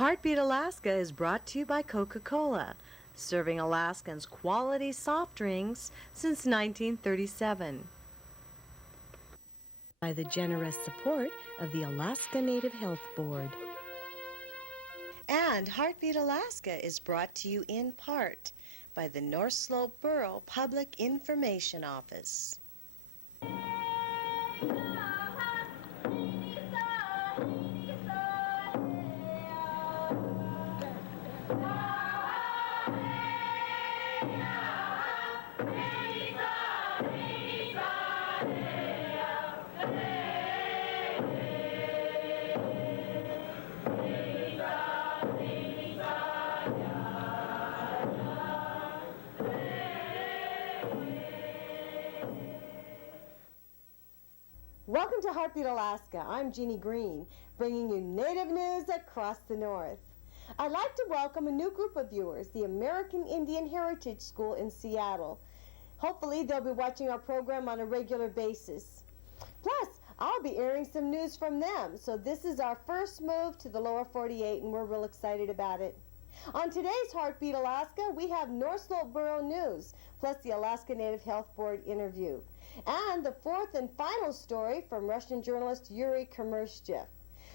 Heartbeat Alaska is brought to you by Coca-Cola, serving Alaskans quality soft drinks since 1937. By the generous support of the Alaska Native Health Board. And Heartbeat Alaska is brought to you in part by the North Slope Borough Public Information Office. Welcome to Heartbeat Alaska. I'm Jeannie Green, bringing you Native news across the North. I'd like to welcome a new group of viewers, the American Indian Heritage School in Seattle. Hopefully they'll be watching our program on a regular basis. Plus, I'll be airing some news from them, so this is our first move to the lower 48 and we're real excited about it. On today's Heartbeat Alaska, we have North Slope Borough News, plus the Alaska Native Health Board interview. And the fourth and final story from Russian journalist Yuri Kurmyshev.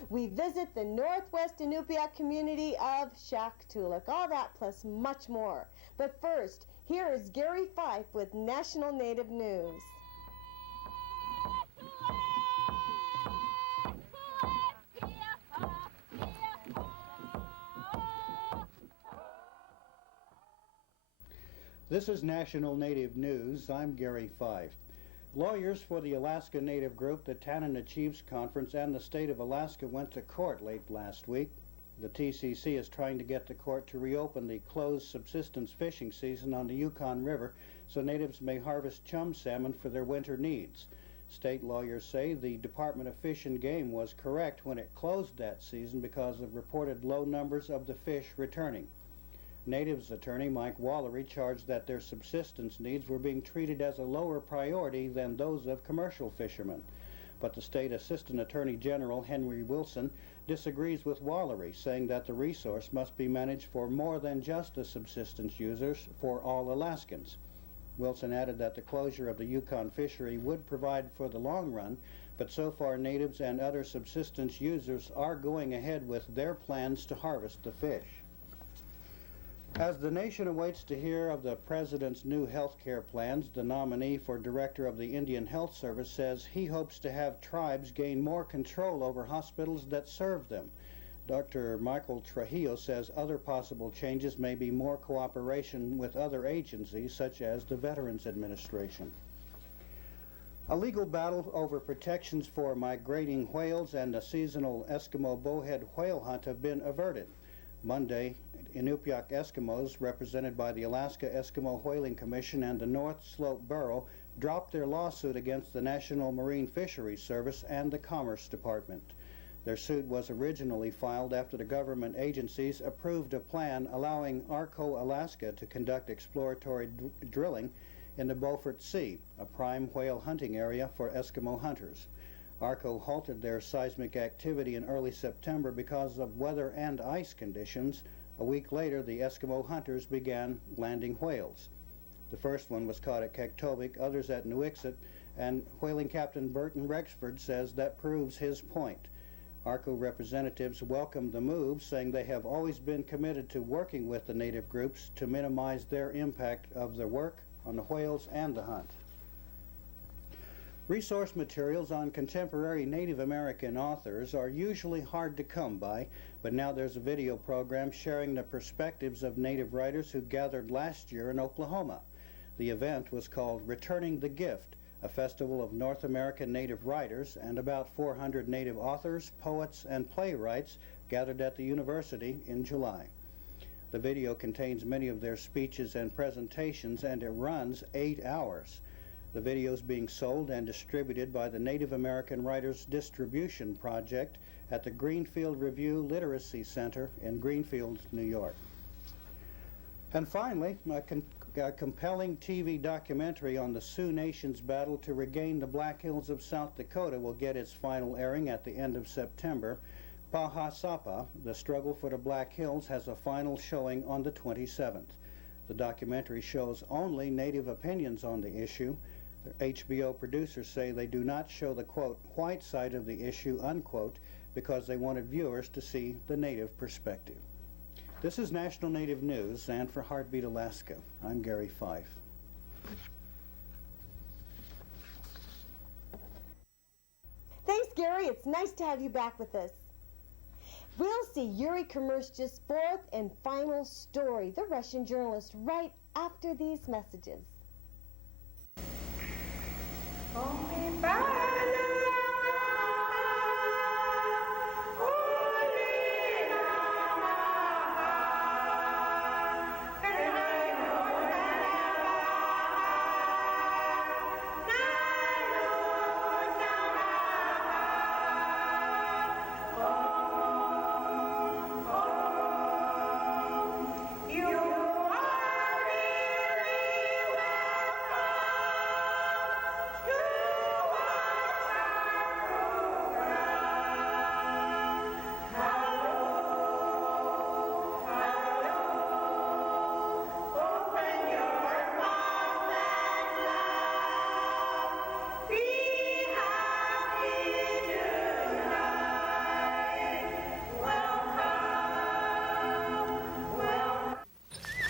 We visit the northwest Inupiaq community of Shaktoolik. All that plus much more. But first, here is Gary Fife with National Native News. This is National Native News. I'm Gary Fife. Lawyers for the Alaska Native Group, the Tanana Chiefs Conference, and the state of Alaska went to court late last week. The TCC is trying to get the court to reopen the closed subsistence fishing season on the Yukon River so natives may harvest chum salmon for their winter needs. State lawyers say the Department of Fish and Game was correct when it closed that season because of reported low numbers of the fish returning. Natives attorney Mike Wallery charged that their subsistence needs were being treated as a lower priority than those of commercial fishermen. But the state assistant attorney general Henry Wilson disagrees with Wallery, saying that the resource must be managed for more than just the subsistence users, for all Alaskans. Wilson added that the closure of the Yukon fishery would provide for the long run, but so far natives and other subsistence users are going ahead with their plans to harvest the fish. As the nation awaits to hear of the president's new health care plans, the nominee for director of the Indian Health Service says he hopes to have tribes gain more control over hospitals that serve them. Dr. Michael Trujillo says other possible changes may be more cooperation with other agencies, such as the Veterans Administration. A legal battle over protections for migrating whales and a seasonal Eskimo bowhead whale hunt have been averted. Monday, Inupiaq Eskimos, represented by the Alaska Eskimo Whaling Commission and the North Slope Borough, dropped their lawsuit against the National Marine Fisheries Service and the Commerce Department. Their suit was originally filed after the government agencies approved a plan allowing Arco, Alaska to conduct exploratory drilling in the Beaufort Sea, a prime whale hunting area for Eskimo hunters. Arco halted their seismic activity in early September because of weather and ice conditions. A week later, the Eskimo hunters began landing whales. The first one was caught at Kaktovik, others at Nuiqsut, and whaling captain Burton Rexford says that proves his point. Arco representatives welcomed the move, saying they have always been committed to working with the native groups to minimize their impact of their work on the whales and the hunt. Resource materials on contemporary Native American authors are usually hard to come by, but now there's a video program sharing the perspectives of Native writers who gathered last year in Oklahoma. The event was called Returning the Gift, a festival of North American Native writers, and about 400 Native authors, poets, and playwrights gathered at the university in July. The video contains many of their speeches and presentations, and it runs 8 hours. The video is being sold and distributed by the Native American Writers Distribution Project at the Greenfield Review Literacy Center in Greenfield, New York. And finally, a compelling TV documentary on the Sioux Nation's battle to regain the Black Hills of South Dakota will get its final airing at the end of September. Pahasapa, The Struggle for the Black Hills, has a final showing on the 27th. The documentary shows only Native opinions on the issue. The HBO producers say they do not show the, quote, white side of the issue, unquote, because they wanted viewers to see the Native perspective. This is National Native News, and for Heartbeat Alaska, I'm Gary Fife. Thanks, Gary. It's nice to have you back with us. We'll see Yuri Kurmyshev's fourth and final story, The Russian Journalist, right after these messages.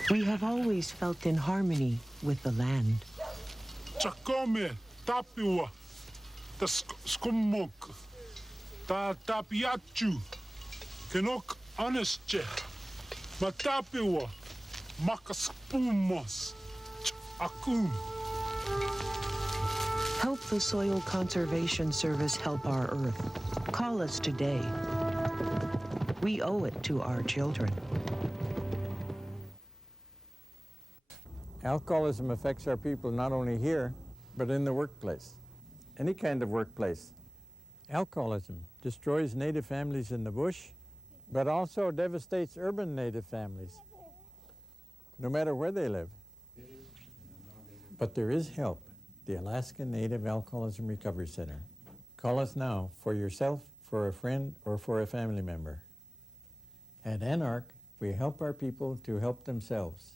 We have always felt in harmony with the land. Chakome, tapiwa, ta skumok, ta tapiachu, kenok anesche, matapiwa, makaspumos, akum. Help the Soil Conservation Service help our earth. Call us today. We owe it to our children. Alcoholism affects our people not only here, but in the workplace, any kind of workplace. Alcoholism destroys Native families in the bush, but also devastates urban Native families, no matter where they live. But there is help, the Alaska Native Alcoholism Recovery Center. Call us now for yourself, for a friend, or for a family member. At ANARC, we help our people to help themselves.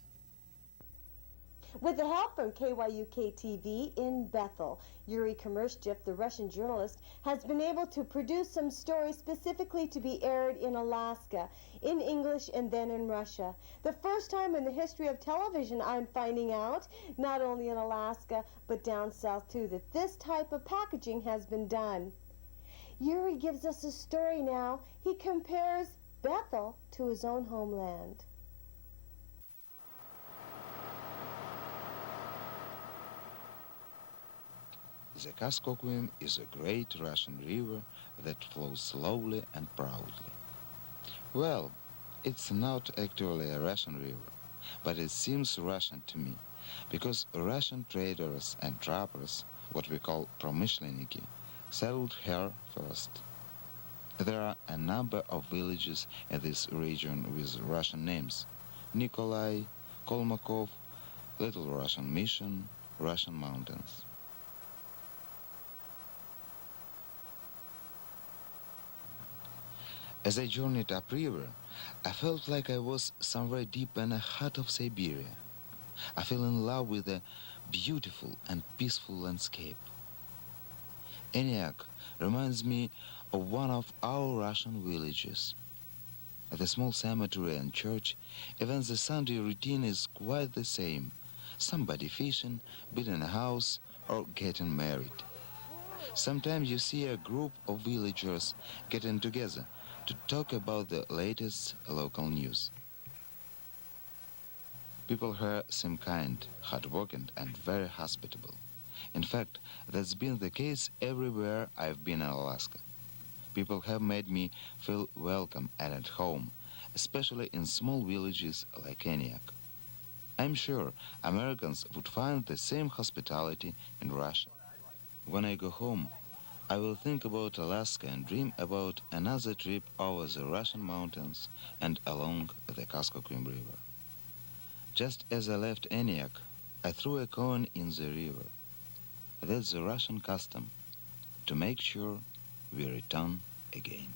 With the help from KYUK-TV in Bethel, Yuri Kurmyshev, the Russian journalist, has been able to produce some stories specifically to be aired in Alaska, in English and then in Russia. The first time in the history of television, I'm finding out, not only in Alaska, but down south too, that this type of packaging has been done. Yuri gives us a story now. He compares Bethel to his own homeland. The Kuskokwim is a great Russian river that flows slowly and proudly. Well, it's not actually a Russian river, but it seems Russian to me, because Russian traders and trappers, what we call promyshlenniki, settled here first. There are a number of villages in this region with Russian names: Nikolai, Kolmakov, Little Russian Mission, Russian Mountains. As I journeyed upriver, I felt like I was somewhere deep in the heart of Siberia. I fell in love with the beautiful and peaceful landscape. Eniak reminds me of one of our Russian villages. At the small cemetery and church, even the Sunday routine is quite the same. Somebody fishing, building a house, or getting married. Sometimes you see a group of villagers getting together to talk about the latest local news. People here seem kind, hardworking, and very hospitable. In fact, that's been the case everywhere I've been in Alaska. People have made me feel welcome and at home, especially in small villages like Eniak. I'm sure Americans would find the same hospitality in Russia. When I go home, I will think about Alaska and dream about another trip over the Russian mountains and along the Kuskokwim River. Just as I left Eniak, I threw a coin in the river. That's the Russian custom, to make sure we return again.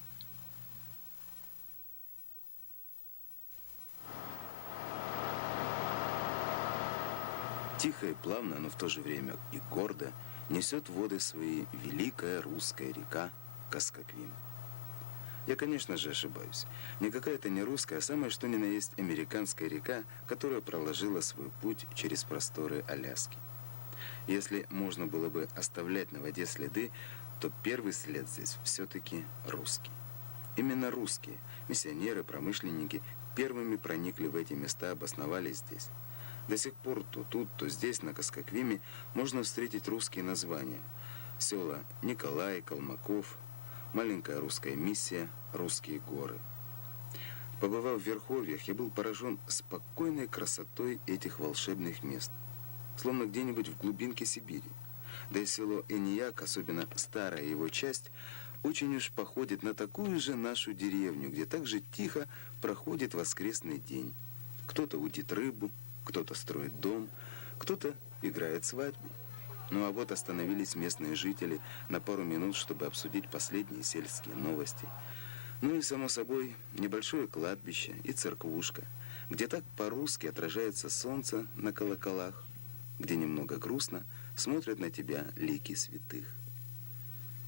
Тихо и плавно, но в то же время и гордо несет воды свои великая русская река Коскоквим. Я, конечно же, ошибаюсь. Никакая это не русская, а самое что ни на есть американская река, которая проложила свой путь через просторы Аляски. Если можно было бы оставлять на воде следы, то первый след здесь все-таки русский. Именно русские, миссионеры, промышленники, первыми проникли в эти места, обосновались здесь. До сих пор то тут, то здесь, на Коскоквиме, можно встретить русские названия. Села Николай, Калмыков, маленькая русская миссия, русские горы. Побывав в Верховьях, я был поражен спокойной красотой этих волшебных мест, словно где-нибудь в глубинке Сибири. Да и село Энияк, особенно старая его часть, очень уж походит на такую же нашу деревню, где так же тихо проходит воскресный день. Кто-то удит рыбу, кто-то строит дом, кто-то играет свадьбу. Ну а вот остановились местные жители на пару минут, чтобы обсудить последние сельские новости. Ну и, само собой, небольшое кладбище и церквушка, где так по-русски отражается солнце на колоколах, где немного грустно смотрят на тебя лики святых.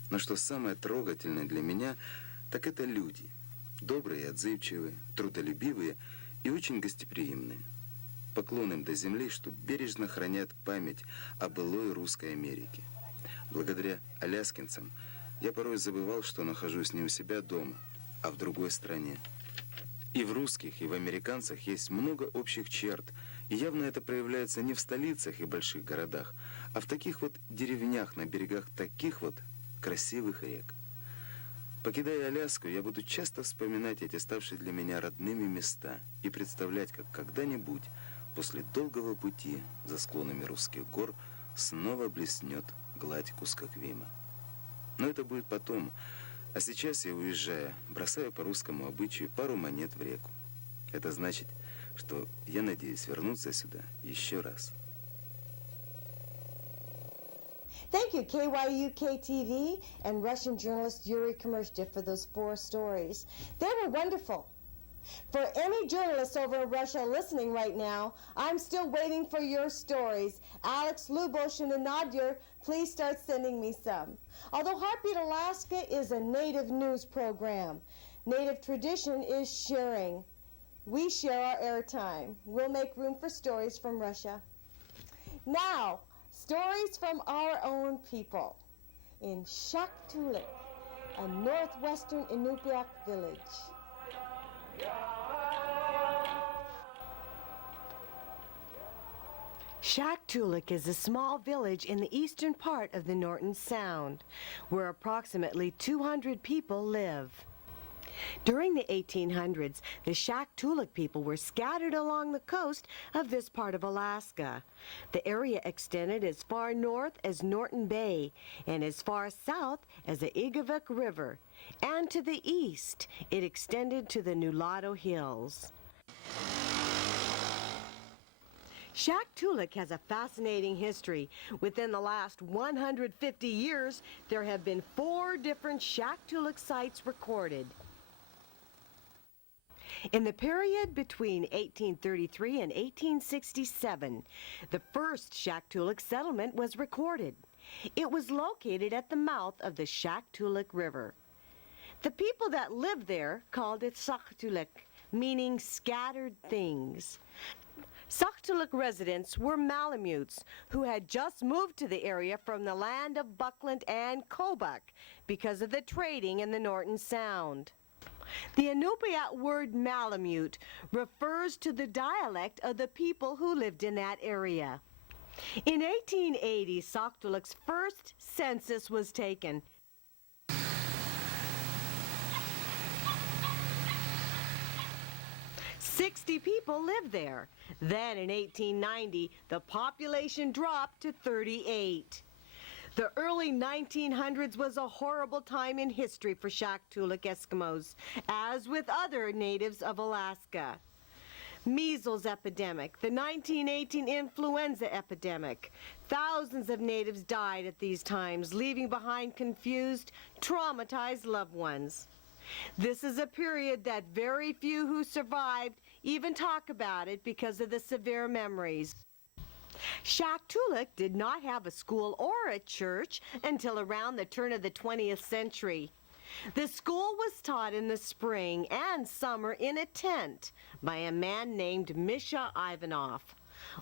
Но что самое трогательное для меня, так это люди. Добрые и отзывчивые, трудолюбивые и очень гостеприимные. Поклон им до земли, что бережно хранят память о былой русской Америке. Благодаря аляскинцам я порой забывал, что нахожусь не у себя дома, а в другой стране. И в русских, и в американцах есть много общих черт, и явно это проявляется не в столицах и больших городах, а в таких вот деревнях на берегах таких вот красивых рек. Покидая Аляску, я буду часто вспоминать эти ставшие для меня родными места и представлять, как когда-нибудь после долгого пути за склонами русских гор снова блеснет гладь Коскоквима. Но это будет потом, а сейчас я, уезжая, бросаю по русскому обычаю пару монет в реку. Это значит, что я надеюсь вернуться сюда еще раз. Thank you, KYUK-TV and Russian journalist Yuri Kurmyshev for those 4 stories. They were wonderful. For any journalists over in Russia listening right now, I'm still waiting for your stories. Alex, Lubosh, and Nadia, please start sending me some. Although Heartbeat Alaska is a native news program, native tradition is sharing. We share our airtime. We'll make room for stories from Russia. Now, stories from our own people in Shaktoolik, a northwestern Inupiaq village. Shaktoolik is a small village in the eastern part of the Norton Sound, where approximately 200 people live. During the 1800s, the Shaktoolik people were scattered along the coast of this part of Alaska. The area extended as far north as Norton Bay and as far south as the Igavik River. And to the east, it extended to the Nulato Hills. Shaktoolik has a fascinating history. Within the last 150 years, there have been 4 different Shaktoolik sites recorded. In the period between 1833 and 1867, the first Shaktoolik settlement was recorded. It was located at the mouth of the Shaktoolik River. The people that lived there called it Shaktoolik, meaning scattered things. Shaktoolik residents were Malamutes who had just moved to the area from the land of Buckland and Kobuk because of the trading in the Norton Sound. The Inupiat word Malamute refers to the dialect of the people who lived in that area. In 1880, Shaktoolik's first census was taken. "60 people lived there. Then in 1890, the population dropped to 38. The early 1900s was a horrible time in history for Shaktoolik Eskimos, as with other natives of Alaska. Measles epidemic, the 1918 influenza epidemic. Thousands of natives died at these times, leaving behind confused, traumatized loved ones. This is a period that very few who survived even talk about it because of the severe memories. Shaktoolik did not have a school or a church until around the turn of the 20th century. The school was taught in the spring and summer in a tent by a man named Misha Ivanov.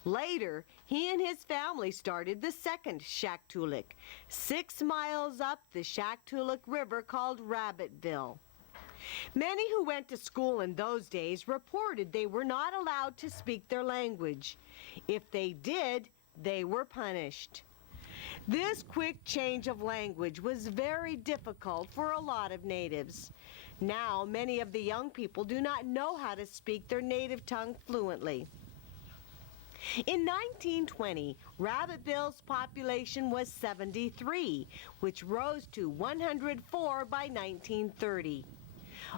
Later, he and his family started the second Shaktoolik, 6 miles up the Shaktoolik River called Rabbitville. Many who went to school in those days reported they were not allowed to speak their language. If they did, they were punished. This quick change of language was very difficult for a lot of natives. Now, many of the young people do not know how to speak their native tongue fluently. In 1920, Rabbitville's population was 73, which rose to 104 by 1930.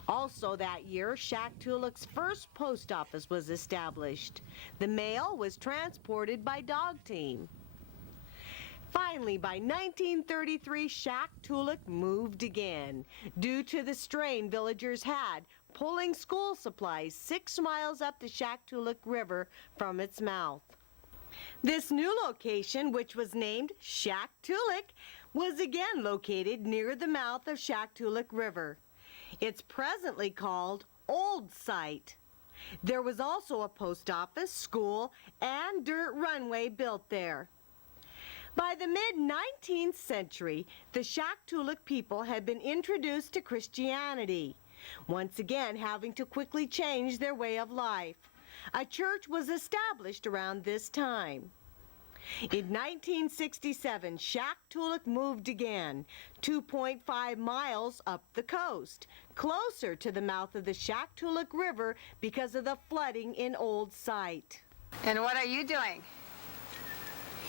Also that year, Shaktoolik's first post office was established. The mail was transported by dog team. Finally, by 1933, Shaktoolik moved again, due to the strain villagers had pulling school supplies 6 miles up the Shaktoolik River from its mouth. This new location, which was named Shaktoolik, was again located near the mouth of Shaktoolik River. It's presently called Old Site. There was also a post office, school, and dirt runway built there. By the mid-19th century, the Shaktoolik people had been introduced to Christianity, once again having to quickly change their way of life. A church was established around this time. In 1967, Shaktoolik moved again, 2.5 miles up the coast, closer to the mouth of the Shaktoolik River because of the flooding in Old Site. And what are you doing?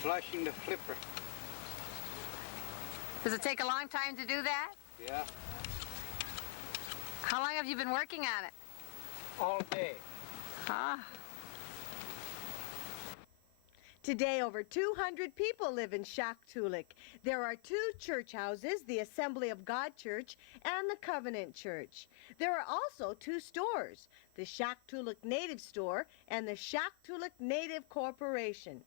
Flushing the flipper. Does it take a long time to do that? Yeah. How long have you been working on it? All day. Ah. Today, over 200 people live in Shaktoolik. There are 2 church houses, the Assembly of God Church and the Covenant Church. There are also 2 stores, the Shaktoolik Native Store and the Shaktoolik Native Corporation.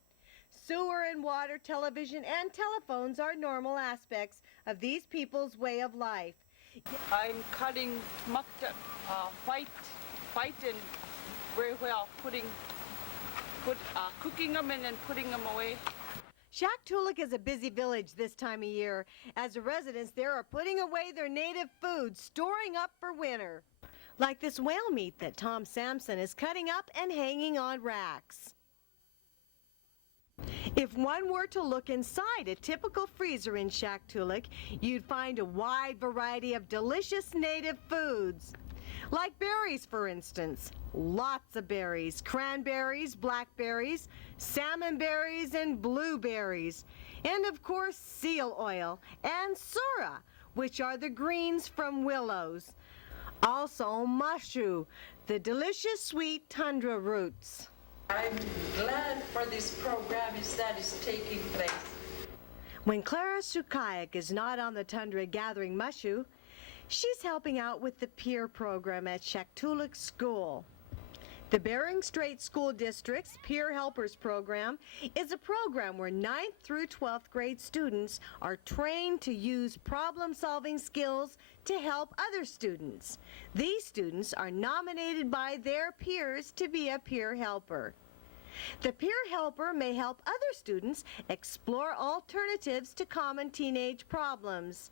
Sewer and water, television, and telephones are normal aspects of these people's way of life. I'm cutting white and very well, cooking them and then putting them away. Shaktoolik is a busy village this time of year, as the residents there are putting away their native food, storing up for winter. Like this whale meat that Tom Sampson is cutting up and hanging on racks. If one were to look inside a typical freezer in Shaktoolik, you'd find a wide variety of delicious native foods. Like berries, for instance. Lots of berries, cranberries, blackberries, salmon berries, and blueberries. And of course, seal oil and sura, which are the greens from willows. Also, mushu, the delicious sweet tundra roots. I'm glad for this program that is taking place. When Clara Sookiayak is not on the tundra gathering mushu, she's helping out with the peer program at Shaktoolik School. The Bering Strait School District's Peer Helpers Program is a program where 9th through 12th grade students are trained to use problem-solving skills to help other students. These students are nominated by their peers to be a peer helper. The peer helper may help other students explore alternatives to common teenage problems,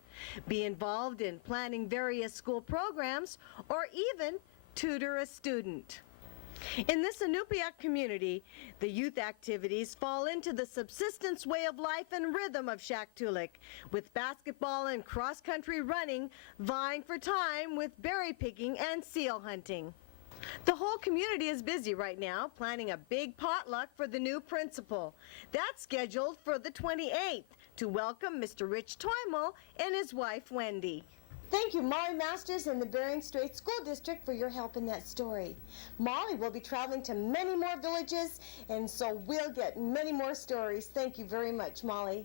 be involved in planning various school programs, or even tutor a student. In this Inupiaq community, the youth activities fall into the subsistence way of life and rhythm of Shaktoolik, with basketball and cross-country running vying for time with berry picking and seal hunting. The whole community is busy right now planning a big potluck for the new principal. That's scheduled for the 28th to welcome Mr. Rich Toimel and his wife, Wendy. Thank you, Molly Masters and the Bering Strait School District, for your help in that story. Molly will be traveling to many more villages, and so we'll get many more stories. Thank you very much, Molly.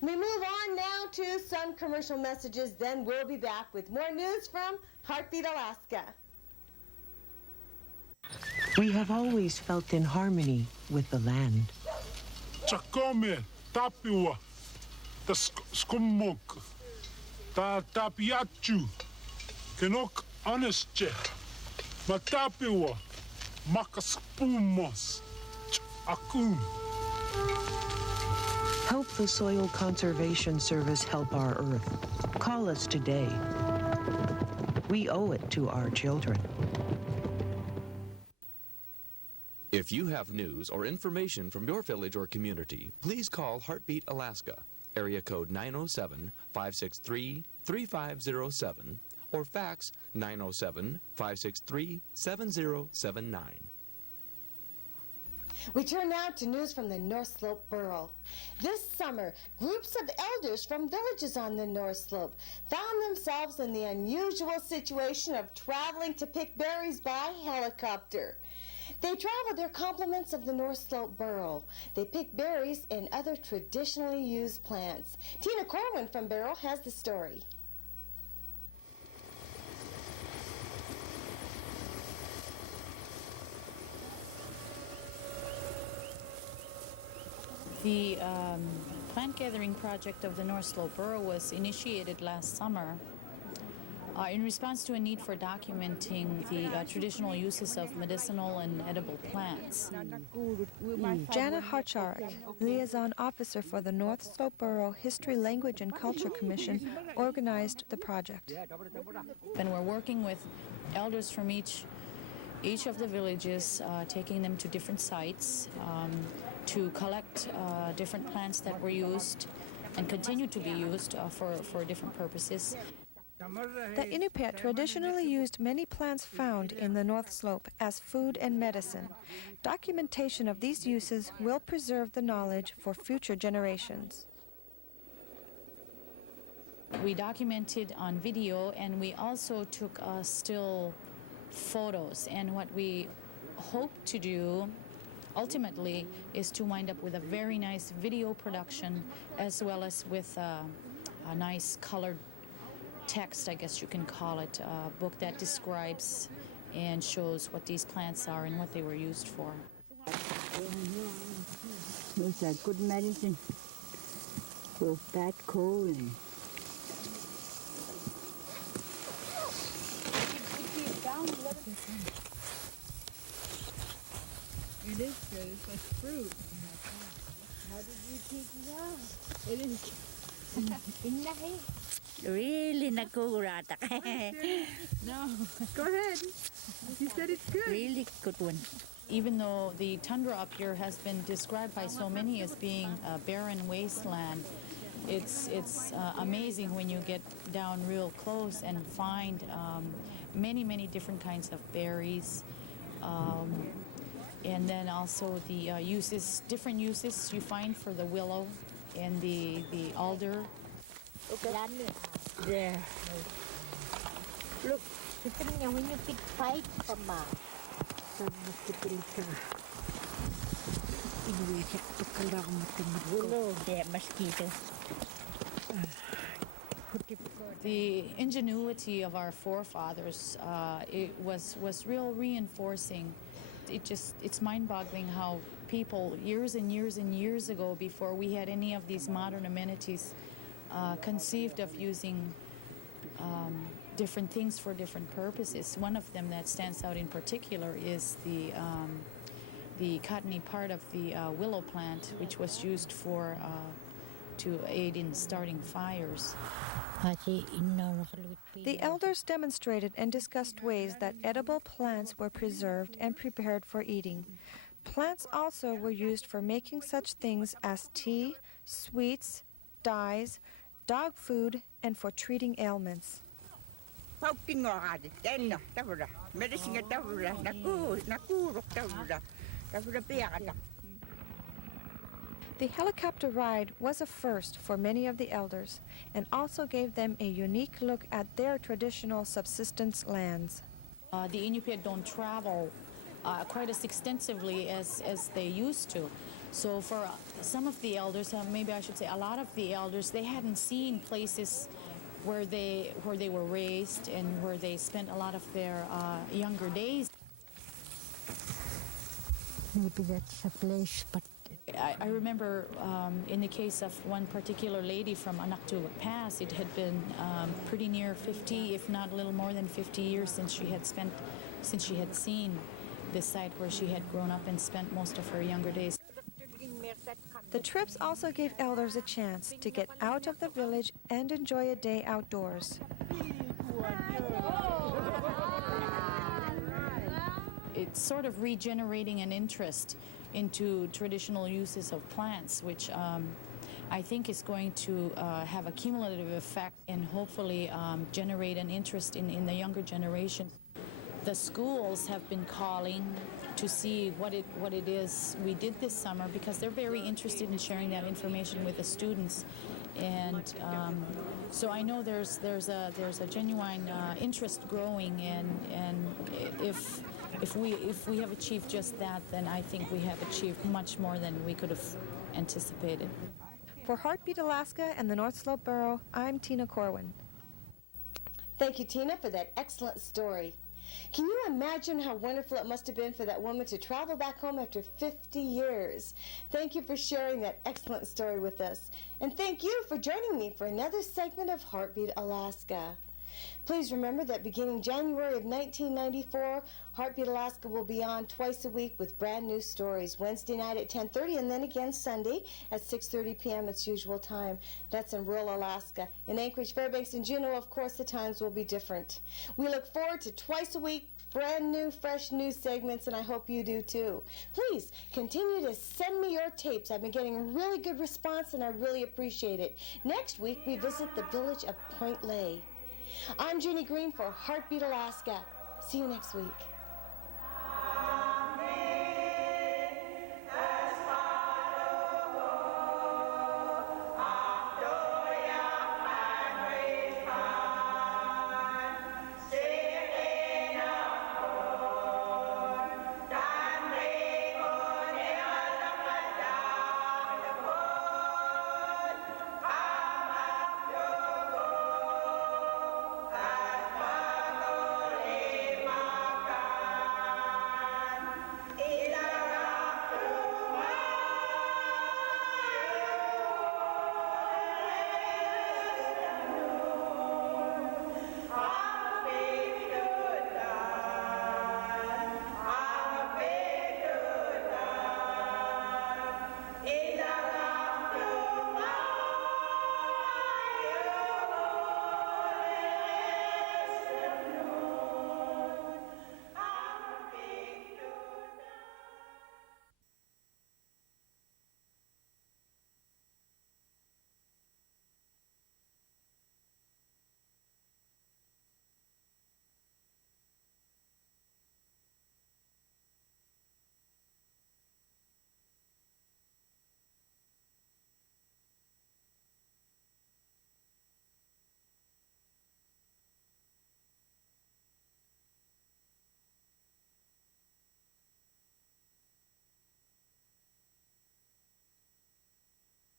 We move on now to some commercial messages, then we'll be back with more news from Heartbeat, Alaska. We have always felt in harmony with the land. Chakome, Tapiwa, the Skummok, Ta Tapiachu, Kenok Honestche, Matapiwa, Makaspumos, Akum. Help the Soil Conservation Service help our Earth. Call us today. We owe it to our children. If you have news or information from your village or community, please call Heartbeat Alaska, area code 907-563-3507, or fax 907-563-7079. We turn now to news from the North Slope Borough. This summer, groups of elders from villages on the North Slope found themselves in the unusual situation of traveling to pick berries by helicopter. They traveled their compliments of the North Slope Borough. They picked berries and other traditionally used plants. Tina Corwin from Borough has the story. The plant gathering project of the North Slope Borough was initiated last summer in response to a need for documenting the traditional uses of medicinal and edible plants. Jana Harcharek, liaison officer for the North Slope Borough History, Language and Culture Commission, organized the project. And we're working with elders from each of the villages, taking them to different sites to collect different plants that were used and continue to be used for different purposes. The Inupiat traditionally used many plants found in the North Slope as food and medicine. Documentation of these uses will preserve the knowledge for future generations. We documented on video, and we also took still photos. And what we hope to do ultimately is to wind up with a very nice video production, as well as with a nice colored text, I guess you can call it, a book that describes and shows what these plants are and what they were used for. Those are good medicine for bad cold. It is good. It's like fruit. How did you take it out? It is. Really not good. No. Go ahead. You said it's good. Really good one. Even though the tundra up here has been described by so many as being a barren wasteland, it's amazing when you get down real close and find many different kinds of berries. And then also the different uses you find for the willow and the alder. There. Look, when you pick fight from mosquito. The ingenuity of our forefathers, it was real reinforcing. It's mind-boggling how people years and years ago, before we had any of these modern amenities, conceived of using different things for different purposes. One of them that stands out in particular is the cottony part of the willow plant, which was used to aid in starting fires. The elders demonstrated and discussed ways that edible plants were preserved and prepared for eating. Plants also were used for making such things as tea, sweets, dyes, dog food, and for treating ailments. The helicopter ride was a first for many of the elders and also gave them a unique look at their traditional subsistence lands. The Inupiat don't travel quite as extensively as they used to. So for some of the elders, maybe I should say a lot of the elders, they hadn't seen places where they were raised and where they spent a lot of their younger days. Maybe that's a place, but I remember in the case of one particular lady from Shaktoolik Pass, it had been pretty near 50, if not a little more than 50 years since she had seen the site where she had grown up and spent most of her younger days. The trips also gave elders a chance to get out of the village and enjoy a day outdoors. It's sort of regenerating an interest into traditional uses of plants, which I think is going to have a cumulative effect and hopefully generate an interest in the younger generation. The schools have been calling to see what it is we did this summer because they're very interested in sharing that information with the students, and so I know there's a genuine interest growing, and if we have achieved just that, then I think we have achieved much more than we could have anticipated. For Heartbeat Alaska and the North Slope Borough, I'm Tina Corwin. Thank you, Tina, for that excellent story. Can you imagine how wonderful it must have been for that woman to travel back home after 50 years? Thank you for sharing that excellent story with us. And thank you for joining me for another segment of Heartbeat Alaska. Please remember that beginning January of 1994, Heartbeat Alaska will be on twice a week with brand new stories, Wednesday night at 10:30 and then again Sunday at 6:30 p.m. its usual time. That's in rural Alaska. In Anchorage, Fairbanks, and Juneau, of course, the times will be different. We look forward to twice a week, brand new, fresh news segments, and I hope you do too. Please continue to send me your tapes. I've been getting a really good response, and I really appreciate it. Next week, we visit the village of Point Lay. I'm Jeannie Green for Heartbeat Alaska. See you next week.